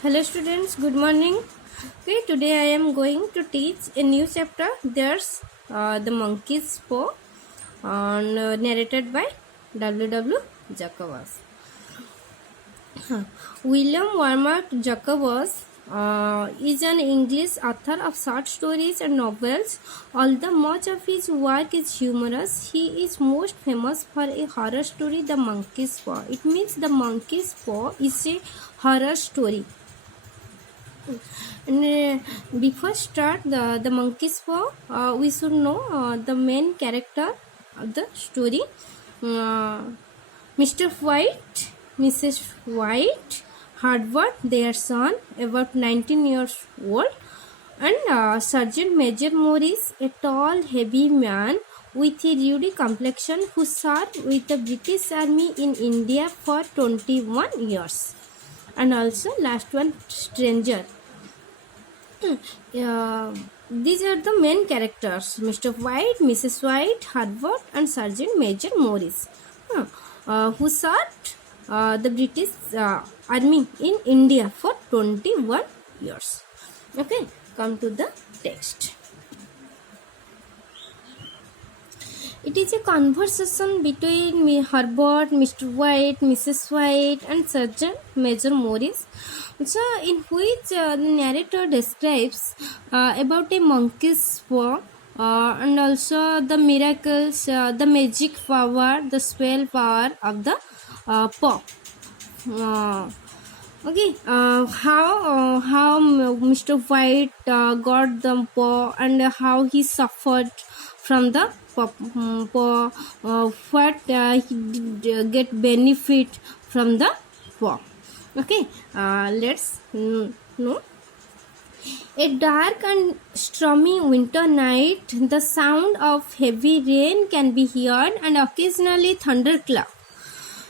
Hello students, good morning. Okay, today I am going to teach a new chapter. There's the monkey's paw, narrated by W. Jacobus. William Warmart Jacobus is an English author of short stories and novels. Although much of his work is humorous, he is most famous for a horror story, The Monkey's Paw. It means The Monkey's Paw is a horror story. And before start the monkey's paw, we should know the main character of the story. Mr. White, Mrs. White, Harvard, their son, about 19 years old, and Sergeant Major Morris, a tall, heavy man with a ruddy complexion who served with the British Army in India for 21 years. And also last one, stranger. These are the main characters: Mr. White, Mrs. White, Harvard, and Sergeant Major Morris, who served the British Army in India for 21 years. Okay, come to the text. It is a conversation between Herbert, Mr. White, Mrs. White, and Sergeant Major Morris, so in which the narrator describes about a monkey's paw and also the miracles, the magic power, the spell power of the paw. Okay, how Mr. White got the paw and how he suffered from the paw, what he did get benefit from the paw. Okay, let's know. A dark and stormy winter night, the sound of heavy rain can be heard and occasionally thunderclap.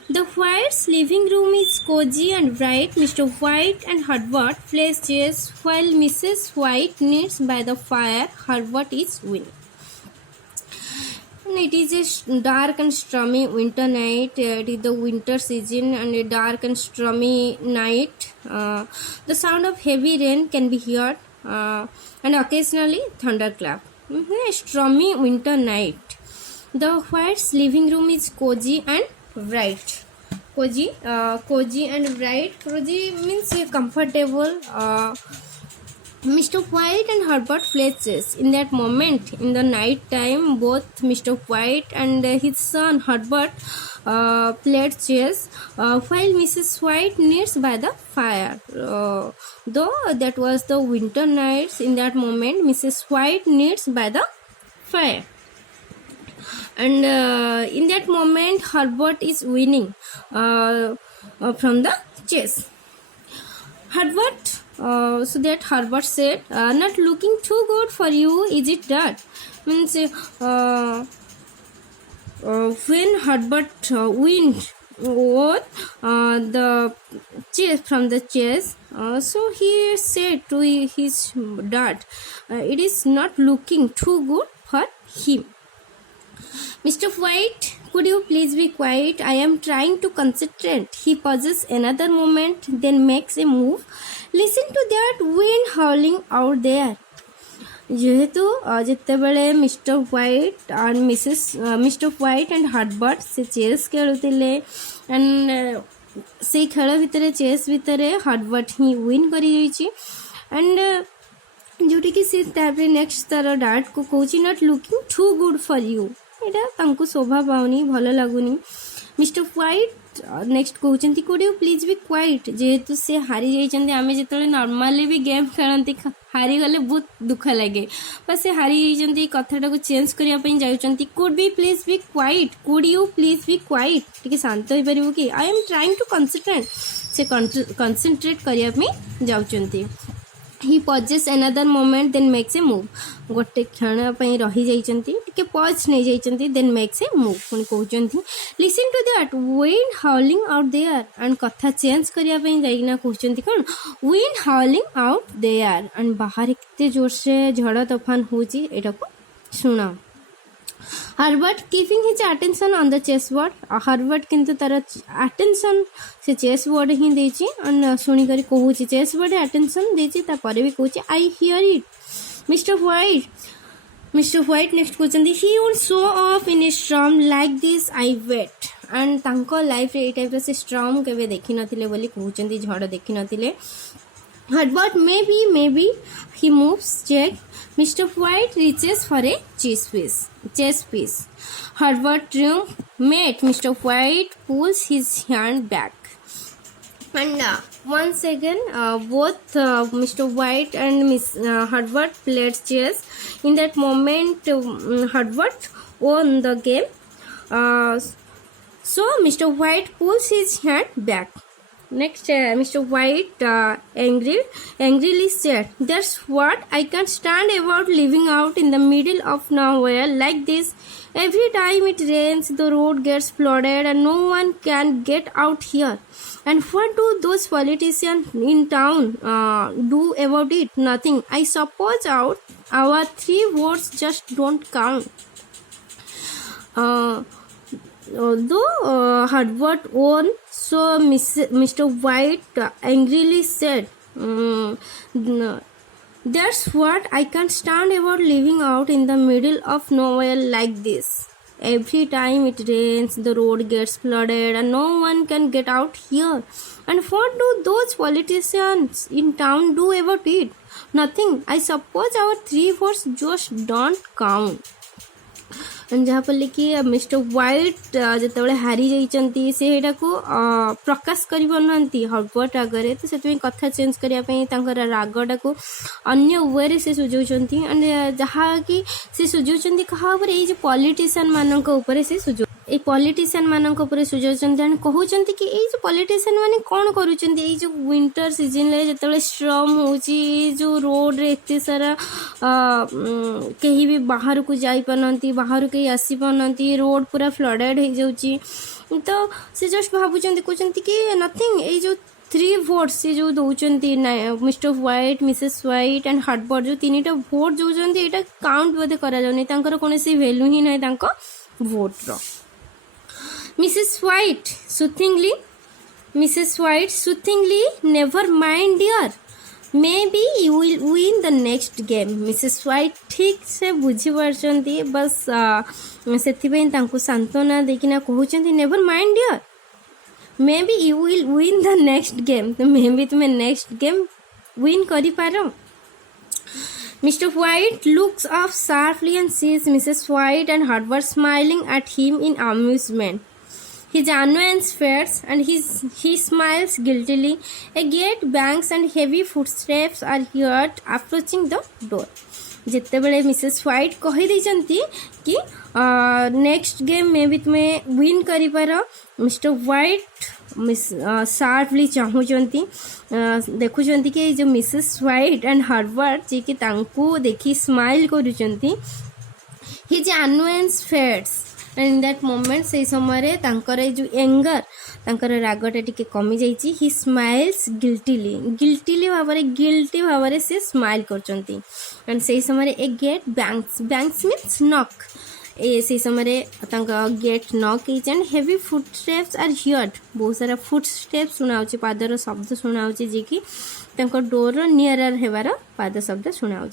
The White's living room is cozy and bright. Mr. White and Herbert play chess while Mrs. White knits by the fire. Herbert is winning. It is a dark and stormy winter night. It is the winter season and a dark and stormy night. The sound of heavy rain can be heard and occasionally thunderclap. A stormy winter night. The White's living room is cozy and bright. Cozy and bright. Cozy means comfortable. Mr. White and Herbert play chess. In that moment, in the night time, both Mr. White and his son Herbert played chess while Mrs. White knits by the fire. Though that was the winter nights, in that moment, Mrs. White knits by the fire. And in that moment, Herbert is winning from the chess. Herbert. So that Herbert said, not looking too good for you, is it that? Means when Herbert wins the chess from the chess, so he said to his dad, it is not looking too good for him. Mr. White, could you please be quiet? I am trying to concentrate. He pauses another moment, then makes a move. Listen to that wind howling out there. ଯେହେତୁ ଯେତେବେଳେ mister white and mister white and Herbert ସେ chess ଖେଳୁଥିଲେ and ସେଇ ଖେଳ ଭିତରେ chess ଭିତରେ Herbert ହିଁ win କରିଯାଇଛି and ଯେଉଁଠିକି ସେ ତାପରେ ନେକ୍ସଟ ତାର ଡାଡକୁ କହୁଛି not looking too good for you, ଏଇଟା ତାଙ୍କୁ ଶୋଭା ପାଉନି, ଭଲ ଲାଗୁନି। ମିଷ୍ଟର ହ୍ୱାଇଟ୍ ନେକ୍ସଟ କହୁଛନ୍ତି could you please be quiet, ଯେହେତୁ ସେ ହାରି ଯାଇଛନ୍ତି। ଆମେ ଯେତେବେଳେ ନର୍ମାଲି ବି ଗେମ୍ ଖେଳନ୍ତି ହାରିଗଲେ ବହୁତ ଦୁଃଖ ଲାଗେ, ବା ସେ ହାରି ଯାଇଛନ୍ତି କଥାଟାକୁ ଚେଞ୍ଜ କରିବା ପାଇଁ ଯାଉଛନ୍ତି। Could be please be quiet, could you please be quiet, ଟିକେ ଶାନ୍ତ ହେଇପାରିବ କି? I am trying to concentrate, ସେ କନସେଣ୍ଟ୍ରେଟ୍ କରିବା ପାଇଁ ଯାଉଛନ୍ତି। ହି ପଜେସ୍ another moment then makes a move, ଗୋଟେ କ୍ଷଣ ପାଇଁ ରହିଯାଇଛନ୍ତି, ଟିକେ ପଜ୍ ନେଇଯାଇଛନ୍ତି, then makes a move, ପୁଣି କହୁଛନ୍ତି listen to that wind howling out there, and କଥା ଚେଞ୍ଜ କରିବା ପାଇଁ ଯାଇକିନା କହୁଛନ୍ତି କ'ଣ wind howling out there, and ବାହାରେ କେତେ ଜୋରସେ ଝଡ଼ ତୋଫାନ ହେଉଛି, ଏଇଟାକୁ ଶୁଣ। Herbert keeping his attention on the chessboard. Herbert किंतु तार attention से chessboard ही देची और सुनी करी कहूची chessboard attention देची ता परे भी कहूची I hear it. Mr. White next question he would show off in a storm like this I bet. And तांको लाइफ रे ए टाइप से storm केबे देखि नथिले बोली कहउचंदी झड़ देखि नथिले. Herbert maybe he moves check. Mr. White reaches for a chess piece. Herbert mate. Mr. White pulls his hand back. And once again, both Mr. White and Miss Herbert played chess. In that moment, Herbert won the game. So Mr. White pulls his hand back. Next, Mr. White angrily said, "That's what I can't stand about living out in the middle of nowhere like this. Every time it rains, the road gets flooded and no one can get out here. And what do those politicians in town do about it? Nothing. I suppose our 3 votes just don't count." Although Herbert won, so Mr. White angrily said, "That's what I can't stand about living out in the middle of nowhere like this. Every time it rains, the road gets flooded and no one can get out here. And what do those politicians in town do about it? Nothing. I suppose our 3 votes just don't count." जहाँफल कि mister white जिते हारी जाइए से प्रकाश करना Herbert आगे तो से कथा चेंज करने रागटा को अन्य वे से सुझाउछंती एंड जहाँ कि से सुझाउछंती कहा ये पॉलिटिशियन मानक ऊपर से सुझाउ ए पॉलिटिशियन मानक ऊपर सुझाउछंती एंड कहउछंती कि ये जो पॉलिटिशियन माने कौन करूछंती ये जो विंटर सीजन रे जतले स्ट्रॉम होची जो रोड रे एते सारा कहीं भी बाहर को जाई पानंती बाहर के आसी पानंती रोड पूरा फ्लडेड हो जाउची तो से जस्ट भाबुछंती कहउछंती कि नथिंग ये जो 3 votes से जो दौरान mister white Mrs white and Herbert जो 3टा भोट दौरान यहाँ काउंट बोधे करा कौन भैल्यू ही ना भोट्र. Mrs. White soothingly, never mind dear. Maybe you will win the next game. Mrs. White ठीक से बुझी पारछंती बस सेथिबेन तांको सांत्वना देकिना कहउछंती never mind dear. Maybe you will win the next game. तो maybe तुम्हें next game win करी पारो. Mr. White looks up sharply and sees Mrs. White and Herbert smiling at him in amusement. His annoyance fades and he smiles guiltily. A gate bangs and heavy footsteps are heard approaching the door. जिते बड़े Mrs white कही देचंती कि next game में भी तुम्हें win करी पारो. Mister white sharply चाहूचंती देखुचंती कि जो मिसेस व्हाइट एंड हर्बर्ट जी कि तांकू देखी स्माइल करूचंती. His annoyance fades and in that moment से समय तांकर जो एंगर तांकर रागटा टिके कमी जाइए. ही स्माइल्स गिल्टी भाव से स्माइल करचंती एंड से समय a gate bangs means knock से समय gate knock and heavy footsteps are heard. बहुत सारा फुटस्टेप शुणा पादर शब्द शुणा जी कि डोर नियर हेबार पाद शब्द शुणा.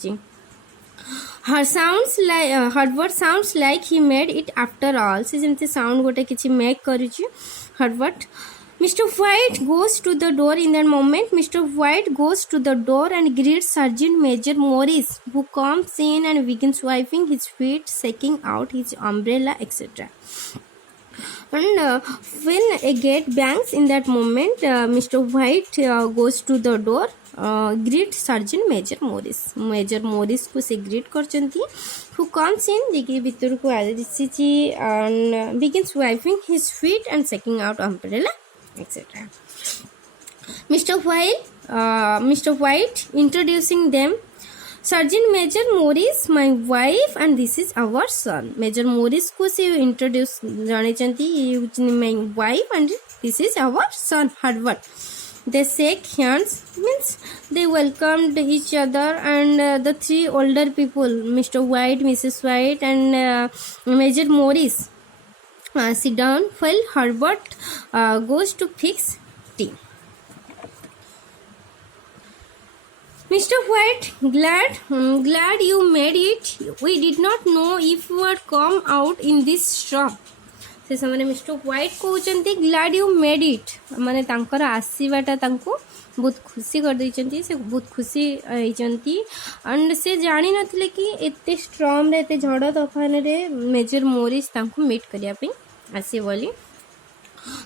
Herbert sounds like he made it after all. से जमते साउंड गोटे किछि मेक करूची. Herbert. Mr. White goes to the door. In that moment, Mr. White goes to the door and greets Sergeant Major Morris, who comes in and begins wiping his feet, shaking out his umbrella, etc. And when a gate bangs, in that moment, Mr. White goes to the door, greet Sergeant Major Morris. Major Morris को से greet करचंती, who comes in देखिए भीतर को आदिची and begins wiping his feet and shaking out umbrella, etc. Mr. White introducing them. Sergeant Major Morris, my wife, and this is our son. Major Morris को से introduce जाने चंती, my wife and this is our son Herbert. They shake hands, means they welcomed each other, and the three older people, Mr. White, Mrs. White, and Major Morris, sit down while Herbert goes to fix tea. Mr. White, glad you made it. We did not know if you would come out in this shop. से समय mister white कहते glad you made it माने तांकर आसीबाटा तांको बहुत खुशी कर देइचंती से बहुत खुशी होइचंती एंड से जानि नथिले कि एते स्ट्रॉम रे एते झड़ तूफान रे मेजर मोरिस तांको मीट करिया पे आसी बोली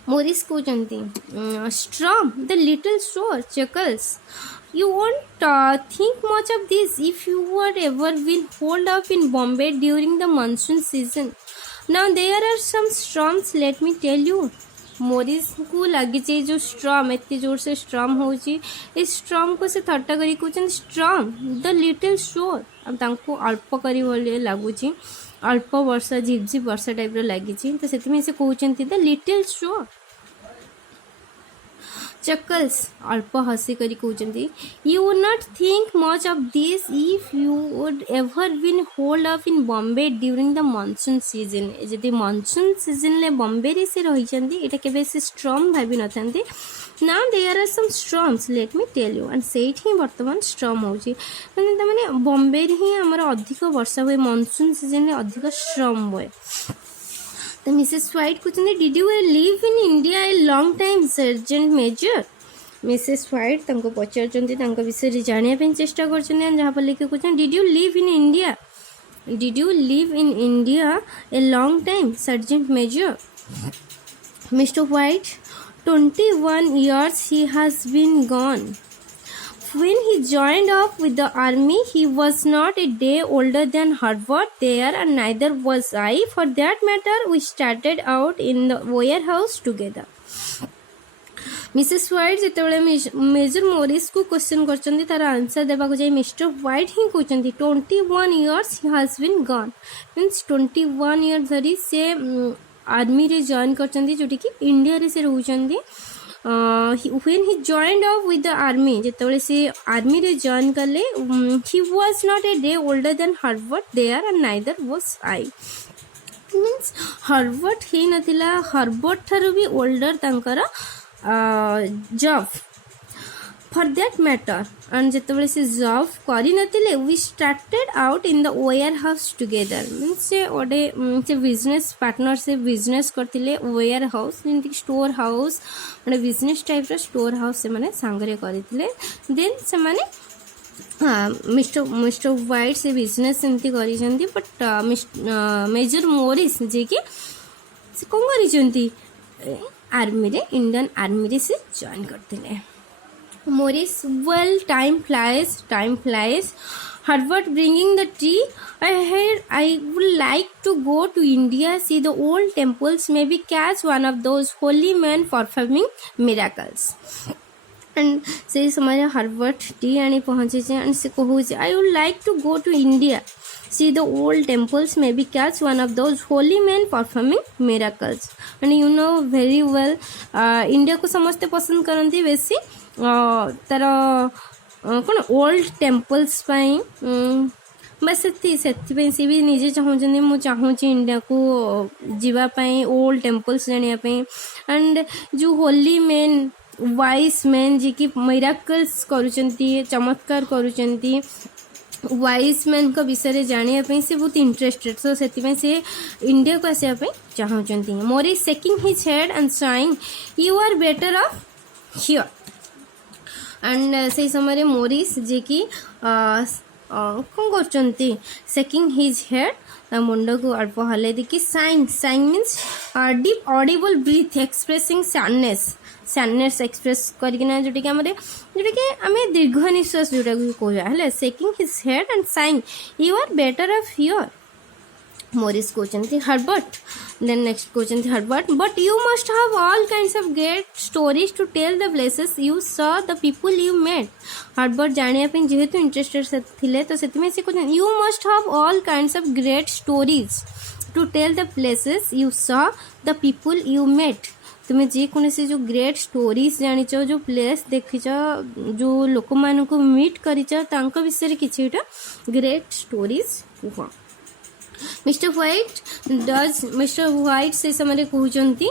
मोरिस कहते स्ट्रॉम द लिटिल शोर chuckles you won't think much of this if you were ever been holed up in Bombay during the monsoon season. Now there are some storms, let me tell you. Morris को लगी जो storm एत जोर से storm होची इस storm को से थट्टा करी कहते स्ट्रॉम द लिटिल शोर अब तांको अल्प करी बोले लगुची अल्प वर्षा झिपझिप वर्षा टाइप रो लगी तो से से कहते द लिटिल शोर चकल्स अल्प हसी करी कहते you would not think much of this if you would ever been hold up in Bombay during the monsoon season जदि मानसून सीजन ले बॉम्बे रे से रही एटा केबे से स्ट्रॉम भाबी न थांती now there are some storms let me tell you and सेट ही वर्तमान स्ट्रॉम होची माने बॉम्बे रे ही हमर अधिक वर्षा हुए मानसून सीजन ले अधिक स्ट्रॉम हुए तो मिसेस व्हाइट कहते did you live in India a long time sergeant major Mrs White तांको पचारचंती तांको विषय जानिया पे चेष्टा करचंती जहाँ पर लिखे कहते did you live in India a long time sergeant major mister White 21 years he has been gone. When he joined up with the army, he was not a day older than Herbert there, and neither was I. For that matter, we started out in the warehouse together. Misses white जितेबाला major morris को question करचंदी तार answer देबा को जाय mister white ही कहचंदी 21 years he has been gone means 21 years धरी से आर्मी रे जॉइन करचंदी जोटी कि इंडिया रे से रहउचंदी when he joined up with the army जेतेबेले से आर्मी रे जॉइन करले he was not a day older than Herbert there and neither was I means herbert ही नथिला हर्बर्ट थारु भी ओल्डर तांकर job for that matter and जितेबाला से जॉब करी नथिले we started out in the warehouse together means से ओडे से बिजनेस पार्टनर से बिजनेस करथिले वेयर हाउस जेंति स्टोर हाउस ओडे बिजनेस टाइप रो स्टोर हाउस से माने सांगरे करिथिले देन से माने मिस्टर व्हाइट से बिजनेस एमती करिसेंती बट मेजर मोरिस जे कि से कोन करिसेंती आर्मी रे इंडियन आर्मी रे से जॉइन करथिले Morris, well, time flies. Herbert bringing the tea. I would like to go to India, see the old temples, maybe catch one of those holy men performing miracles. And से समय Herbert T आनी पहुँचे and से कहूँ I would like to go to India, see the old temples, maybe catch one of those holy men performing miracles. And you know very well, India को समझते पसंद करती वैसे तार कौन ओल्ड टेम्पल्स बस से सी भी निजे चाहूँ मु चाहूँ इंडिया को जीवाई ओल्ड टेम्पल्स जानापी एंड जो होली मेन वाइज मेन जी कि मिराकल्स करुचंती चमत्कार करुचंती वाइज मैन को विषय जानापी से बहुत इंटरेस्टेड सो से इंडिया को आसापी चाहूँगी Morris shaking his head and saying you are better off here and से समय मोरिस जे कि कौन करचंती शेकिंग हिज हेड मुंड को अल्प हल्ले देखिए saying means deep audible breath expressing sadness express करना जोटा कि आम दीर्घ निश्वास जोटा कहला shaking his head and saying you are better off here Morris कहते Herbert then next question Herbert, but you must have all kinds of great stories to tell the places you saw, the people you met. Herbert जाने पे जेहेतु interested थिले तो सेतिमे से कहते you must have all kinds of great stories to tell the places you saw, the people you met. तुम्हें जेकोसी जो great stories जानिच जो प्लेस देखिच जो लोक मान को मीट करिच तांको विषय किछिटा ग्रेट स्टोरीज कुह. मिस्टर व्हाइट से समय कहते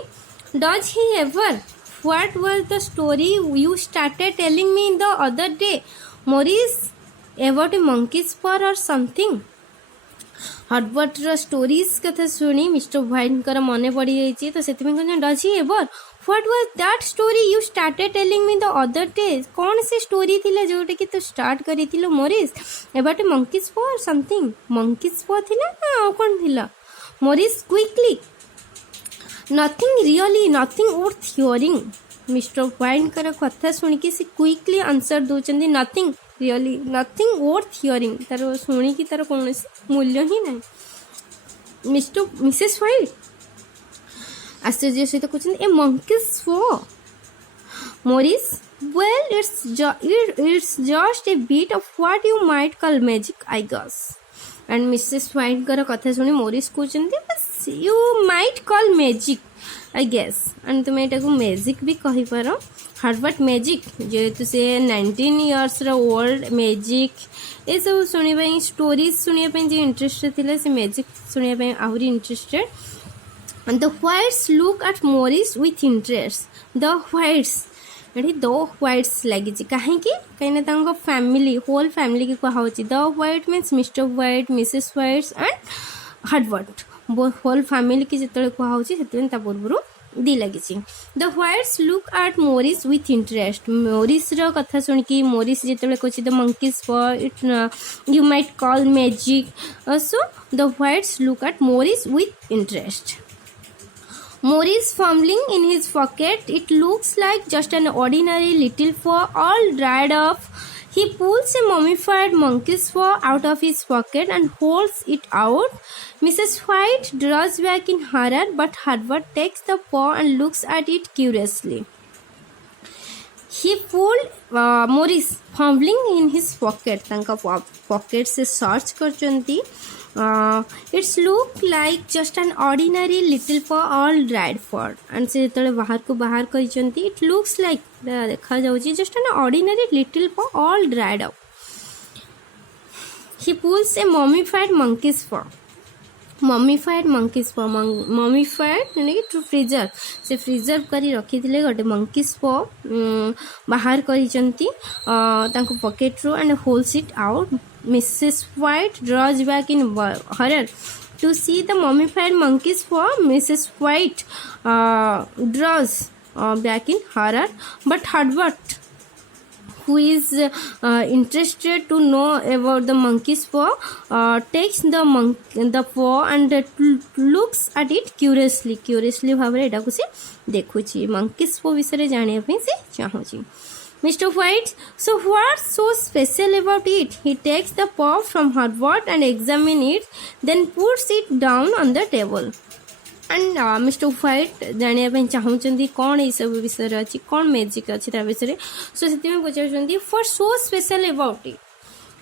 does he ever what was the story you started telling me the other day morris about a monkey's fur or something. हटबट stories कथा शुणी मिस्टर व्हाइट मन पड़ जाइए तो से does he ever what was that story you started telling me the other day कौन से story थिला जोटा कि तू स्टार्ट करिथिलो morris about a monkey's fur or something. Monkey's fur थिला ना कौन थिला. Morris quickly nothing really nothing worth hearing. Mister white कथा शुणिकी से क्विकली आंसर दौरान nothing really nothing worth hearing तार शुणिकी तार कौन मूल्य ही ना. मिसेस व्हाइट आश्चर्य सहित कहते a monkey's fur. Morris well it's just a bit of what you might call magic I guess. And misses white कथा शुणी मोरिस कहते you might call magic I guess and तुम्हें यहाँ को मैजिक भी कहीपर. हटबट मैजिक जेहेतु से 19 इयर्स ओल्ड मैजिक ये सब शुणापी स्टोरीज शुणापी जो इंटरेस्टेड थे से मैजिक शुणापी आहरी interested. The whites look at Morris with interest. The whites ये द व्हाइट्स लगी कहीं कहीं फैमिली होल फैमिली की कहुच्छी. The white means mister white misses whites and herbert whole family की जिते कहुच्छी से पूर्व दी लगी. The whites look at Morris with interest. Morris कथा शुणिकी मोरिस जिते कहे the monkey's fur it you might call magic so the whites look at Morris with interest. Maurice fumbling in his pocket. It looks like just an ordinary little fur all dried up. He pulls a mummified monkey's fur out of his pocket and holds it out. Mrs. White draws back in horror, but Herbert takes the paw and looks at it curiously. He pulled Maurice fumbling in his pocket. तांका pocket से search करचंती. It's look like just an ordinary little fur all dried fur and से जेतले बाहर को बाहर करिसंती it looks like देखा जाउची just an ordinary little fur all dried up. He pulls a mummified monkey's fur. Mummified monkey's fur mummified यानी कि to freezer से freezer करी रखी थिले गोटे मंकीज फर बाहर करिसंती तांको पॉकेट रो and holds it out. Misses white draws back in horror to see the mummified monkey's fur. Misses white draws back in horror, but Herbert, who is interested to know about the monkey's paw, takes the paw and looks at it curiously Bhavre एटा को से देखुची monkey's paw विषय जानिया पे से चाहूची. Mr. White, so what's so special about it? He takes the paw from Herbert and examines it, then puts it down on the table. And Mr. White जानिया पे चाहूचंदी कौन ये सब विषय अछि कौन मैजिक अछि ता विषय सो सेति में पचारचंदी for so special about it.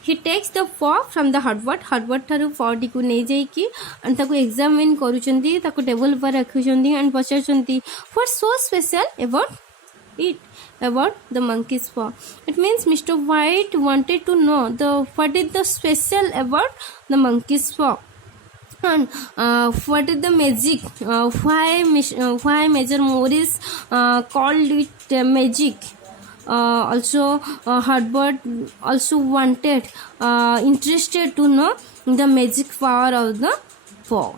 He takes the paw from the Herbert Tharu paw T को नै जाई कि and ताको एग्जामिन करूचंदी ताको टेबल पर रखुचंदी and पचारचंदी for so special about it, about the monkey's paw. It means Mr. White wanted to know what is the special about the monkey's paw. And what is the magic? Why Major Morris called it magic? Also, Herbert also wanted, interested to know the magic power of the paw.